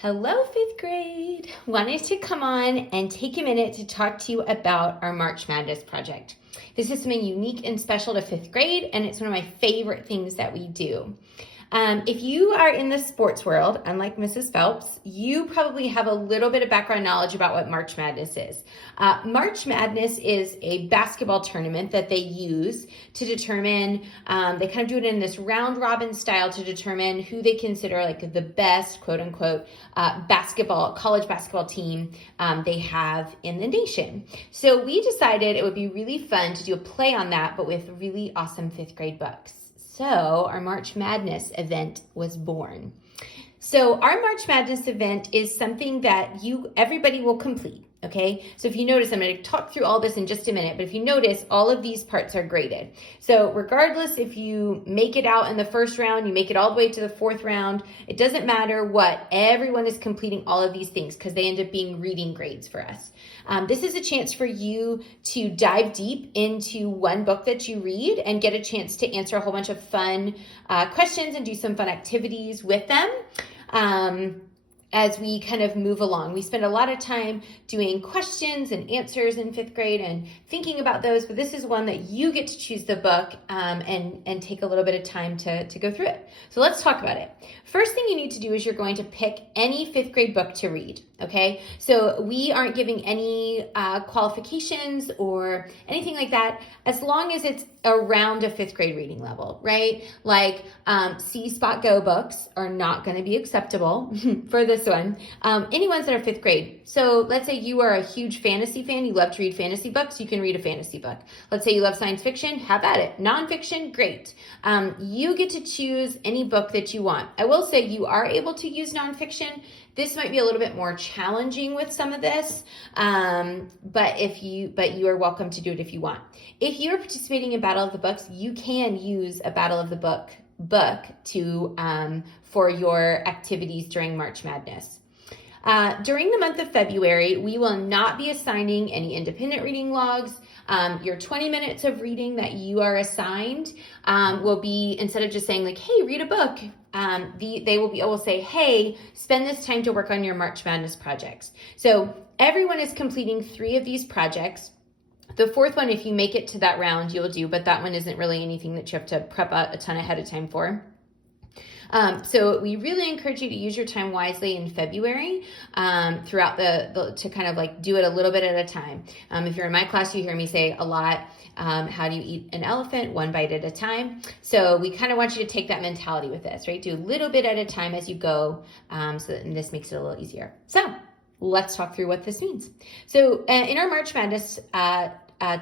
Hello, fifth grade. Wanted to come on and take a minute to talk to you about our March Madness project. This is something unique and special to fifth grade, and it's one of my favorite things that we do. If you are in the sports world, unlike Mrs. Phelps, you probably have a little bit of background knowledge about what March Madness is. March Madness is a basketball tournament that they use to determine, they kind of do it in this round robin style to determine who they consider like the best, quote unquote, college basketball team they have in the nation. So we decided it would be really fun to do a play on that, but with really awesome fifth grade books. So our March Madness event was born. So our March Madness event is something that everybody will complete, okay? So if you notice, I'm going to talk through all this in just a minute, but if you notice, all of these parts are graded. So regardless if you make it out in the first round, you make it all the way to the fourth round, it doesn't matter what, everyone is completing all of these things because they end up being reading grades for us. This is a chance for you to dive deep into one book that you read and get a chance to answer a whole bunch of fun questions and do some fun activities with them. As we kind of move along. We spend a lot of time doing questions and answers in fifth grade and thinking about those, but this is one that you get to choose the book and take a little bit of time to go through it. So let's talk about it. First thing you need to do is you're going to pick any fifth grade book to read, okay? So we aren't giving any qualifications or anything like that as long as it's around a fifth grade reading level, right? Like C Spot Go books are not going to be acceptable for this one. Any ones that are fifth grade. So let's say you are a huge fantasy fan, you love to read fantasy books, you can read a fantasy book. Let's say you love science fiction, have at it. Nonfiction, great. You get to choose any book that you want. I will say you are able to use nonfiction. This might be a little bit more challenging with some of this, but you are welcome to do it if you want. If you're participating in Battle of the Books, you can use a Battle of the book to for your activities during March Madness. During the month of February, we will not be assigning any independent reading logs. Your 20 minutes of reading that you are assigned will be, instead of just saying like, hey, read a book, they will be able to say, hey, spend this time to work on your March Madness projects. So everyone is completing 3 of these projects. The fourth one, if you make it to that round, you'll do, but that one isn't really anything that you have to prep a ton ahead of time for. So we really encourage you to use your time wisely in February throughout to kind of like do it a little bit at a time. If you're in my class, you hear me say a lot, how do you eat an elephant? 1 bite at a time. So we kind of want you to take that mentality with this, right? Do a little bit at a time as you go, and this makes it a little easier. So let's talk through what this means. So in our March Madness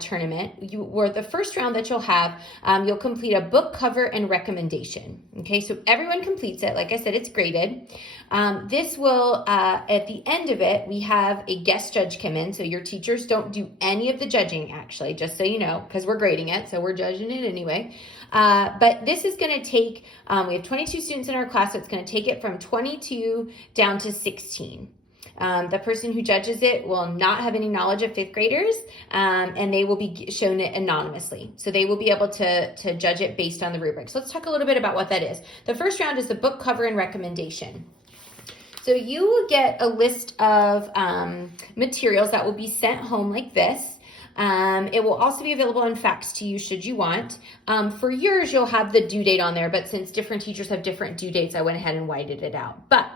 tournament, the first round that you'll have, you'll complete a book cover and recommendation. Okay, so everyone completes it. Like I said, it's graded. This will, at the end of it, we have a guest judge come in. So your teachers don't do any of the judging, actually, just so you know, because we're grading it, so we're judging it anyway. But this is going to take, we have 22 students in our class, so it's going to take it from 22 down to 16. The person who judges it will not have any knowledge of fifth graders, and they will be shown it anonymously. So they will be able to judge it based on the rubric. So let's talk a little bit about what that is. The first round is the book cover and recommendation. So you will get a list of materials that will be sent home like this. It will also be available on fax to you should you want. For yours, you'll have the due date on there, but since different teachers have different due dates, I went ahead and whited it out. But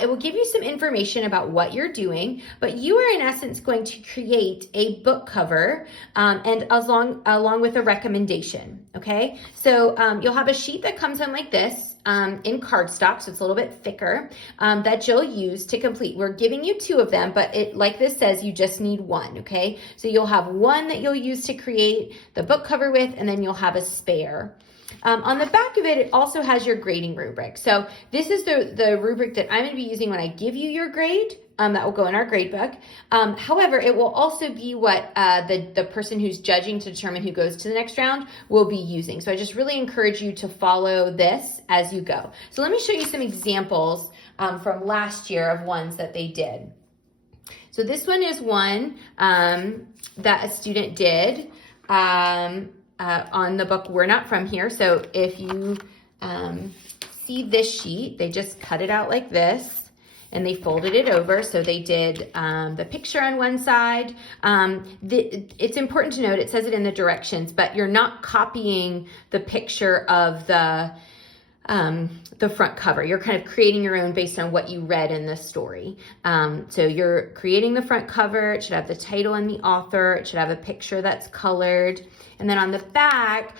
it will give you some information about what you're doing, but you are in essence going to create a book cover and along with a recommendation, okay? So you'll have a sheet that comes in like this. In cardstock, so it's a little bit thicker, that you'll use to complete. We're giving you 2 of them, but it, like this says, you just need 1, okay? So you'll have 1 that you'll use to create the book cover with, and then you'll have a spare. On the back of it, it also has your grading rubric. So this is the rubric that I'm going to be using when I give you your grade. That will go in our grade book. However, it will also be what the person who's judging to determine who goes to the next round will be using. So I just really encourage you to follow this as you go. So let me show you some examples from last year of ones that they did. So this one is one that a student did on the book We're Not From Here. So if you see this sheet, they just cut it out like this. and they folded it over. So they did the picture on one side. It's important to note, it says it in the directions, but you're not copying the picture of the front cover. You're kind of creating your own based on what you read in the story. So you're creating the front cover. It should have the title and the author. It should have a picture that's colored. And then on the back,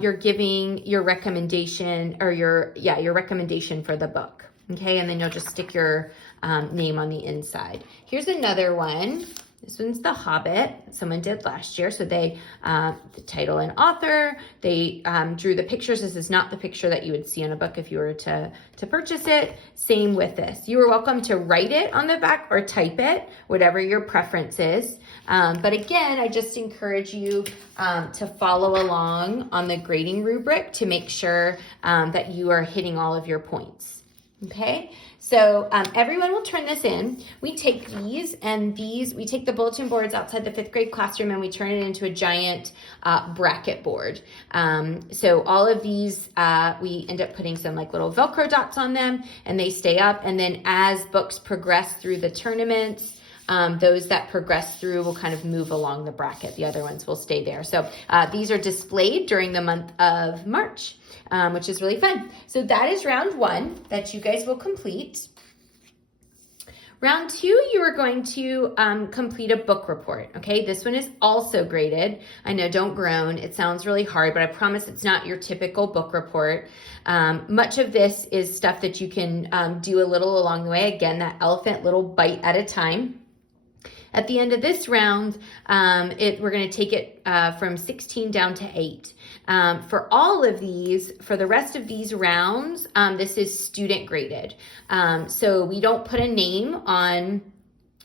you're giving your recommendation or your recommendation for the book. Okay, and then you'll just stick your name on the inside. Here's another one. This one's The Hobbit. Someone did last year. So they, the title and author, they drew the pictures. This is not the picture that you would see in a book if you were to purchase it. Same with this. You are welcome to write it on the back or type it, whatever your preference is. But again, I just encourage you to follow along on the grading rubric to make sure that you are hitting all of your points. Okay, so everyone will turn this in. We take we take the bulletin boards outside the 5th grade classroom and we turn it into a giant bracket board. So all of these, we end up putting some like little Velcro dots on them and they stay up. And then as books progress through the tournaments, those that progress through will kind of move along the bracket. The other ones will stay there. So these are displayed during the month of March, which is really fun. So that is round 1 that you guys will complete. Round 2, you are going to complete a book report, okay? This one is also graded. I know, don't groan. It sounds really hard, but I promise it's not your typical book report. Much of this is stuff that you can do a little along the way. Again, that elephant, little bite at a time. At the end of this round, we're going to take it from 16 down to 8. For all of these, for the rest of these rounds, this is student graded. So we don't put a name on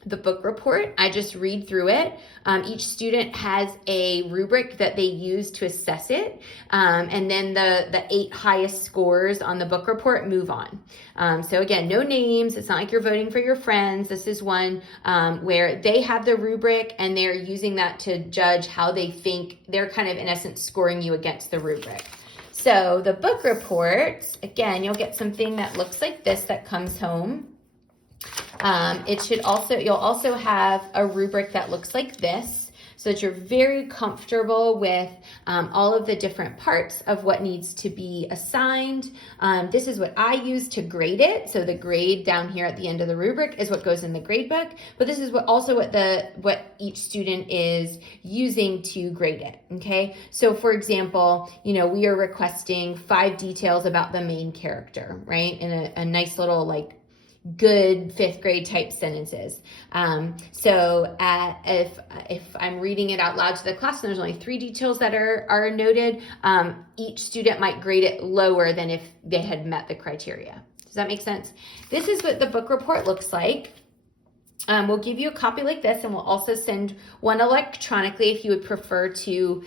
the book report. I just read through it. Each student has a rubric that they use to assess it. And then the 8 highest scores on the book report move on. So again, no names. It's not like you're voting for your friends. This is one where they have the rubric and they're using that to judge how they think. They're kind of, in essence, scoring you against the rubric. So the book report, again, you'll get something that looks like this that comes home. You'll also have a rubric that looks like this, so that you're very comfortable with all of the different parts of what needs to be assigned. This is what I use to grade it. So the grade down here at the end of the rubric is what goes in the grade book, but this is what each student is using to grade it. Okay. So for example, we are requesting 5 details about the main character, right? In a nice little like good 5th grade type sentences. So if I'm reading it out loud to the class and there's only 3 details that are noted, each student might grade it lower than if they had met the criteria. Does that make sense? This is what the book report looks like. We'll give you a copy like this, and we'll also send one electronically if you would prefer to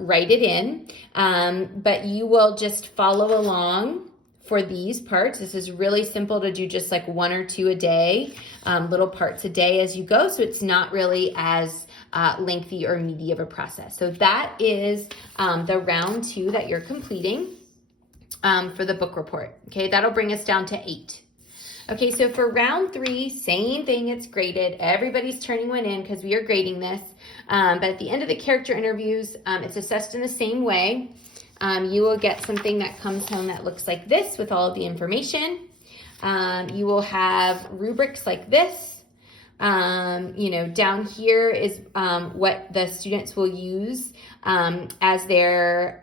write it in. But you will just follow along for these parts. This is really simple to do, just like 1 or 2 a day, little parts a day as you go. So it's not really as lengthy or meaty of a process. So that is the round 2 that you're completing for the book report. Okay, that'll bring us down to 8. Okay, so for round 3, same thing, it's graded. Everybody's turning one in because we are grading this. But at the end of the character interviews, it's assessed in the same way. You will get something that comes home that looks like this with all of the information. You will have rubrics like this. Down here is what the students will use as they're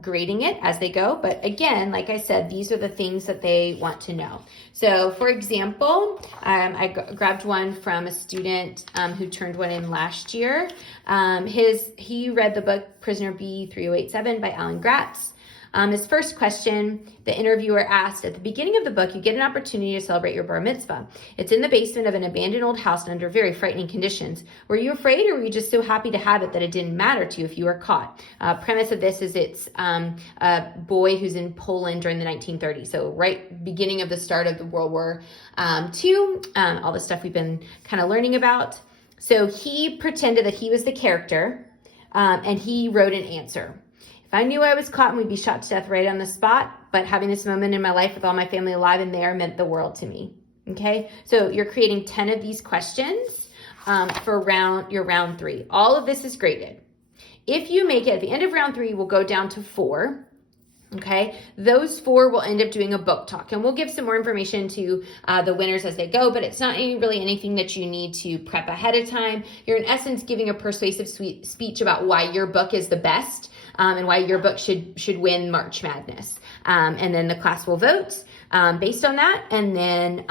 grading it as they go. But again, like I said, these are the things that they want to know. So for example, I grabbed one from a student who turned one in last year. He read the book Prisoner B3087 by Alan Gratz. His first question, the interviewer asked, at the beginning of the book, you get an opportunity to celebrate your bar mitzvah. It's in the basement of an abandoned old house and under very frightening conditions. Were you afraid, or were you just so happy to have it that it didn't matter to you if you were caught? Premise of this is it's a boy who's in Poland during the 1930s. So right beginning of the start of the World War II, all the stuff we've been kind of learning about. So he pretended that he was the character and he wrote an answer. If I knew I was caught and we'd be shot to death right on the spot, but having this moment in my life with all my family alive and there meant the world to me. Okay, so you're creating 10 of these questions for your round 3. All of this is graded. If you make it at the end of round 3, we'll go down to 4. Okay, those 4 will end up doing a book talk, and we'll give some more information to the winners as they go, but it's not really anything that you need to prep ahead of time. You're in essence giving a persuasive speech about why your book is the best and why your book should win March Madness. And then the class will vote based on that, and then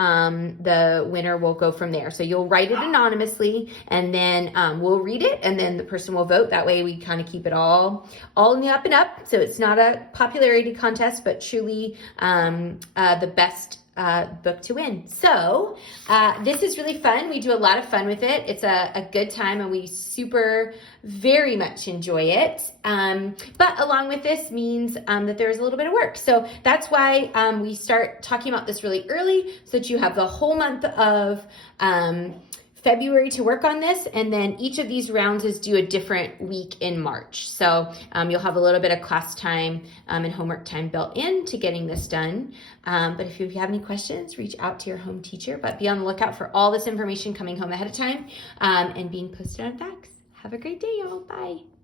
the winner will go from there. So you'll write it anonymously, and then we'll read it, and then the person will vote. That way we kind of keep it all in the up and up. So it's not a popularity contest, but truly the best book to win. So this is really fun. We do a lot of fun with it. It's a good time, and we very much enjoy it. But along with this means that there's a little bit of work. So that's why we start talking about this really early, so that you have the whole month of February to work on this, and then each of these rounds is due a different week in March. So you'll have a little bit of class time and homework time built in to getting this done. But if you have any questions, reach out to your home teacher, but be on the lookout for all this information coming home ahead of time and being posted on fax. Have a great day, y'all. Bye.